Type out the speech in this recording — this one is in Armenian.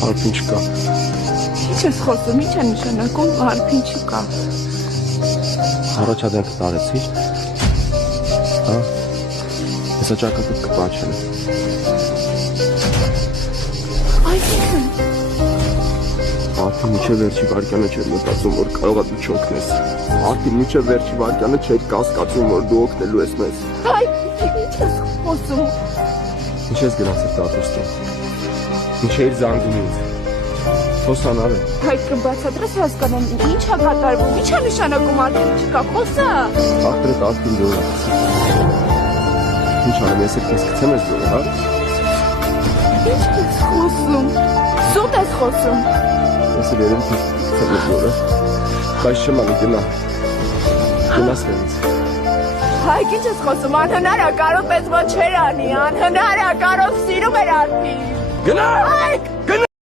Հարփին չկա։ Ինչ ես խոսում, ինչ է նշանակում հարփին չկա։ Առաջադրանքը տարեցի։ Հա։ Հեսա ճակատը կպաչել է։ Այսինքն։ Արդեն միջև վերջի վարկյանը չէր մտածում, որ կարող է դու չօգնես։ Արդեն միջև վերջի վարկյանը չէր կասկածում, որ դու օգնելու ես մեզ։ Հայ, ինչ ես խոսում։ Ինչ ես գնացել տատուստին։ Ինչ էիր զանգում ինձ։ Խոսանար է։ Հայ, կբացատրես հասկանամ, ինչ է կատարվում, ինչ է նշանակում արդեն չկա, խոսա։ Ախտրը տատուստին դուրը։ Ինչ անեմ, ես էլ քեզ կցեմ ես դուրը, հա։ Ինչ ես խոսում։ Սուտ ես խոսում։ Ես էլ երեմ քեզ կցեմ ես դուրը։ Բայց չեմ անի, գնա։ Գնաս նենց։ Հայ, ինչ ես խոսում, անհնար է, կարող պես ոչ չեր անի, անհնար է, կարող սիրում էր արդին։ Գնա։ Հայ,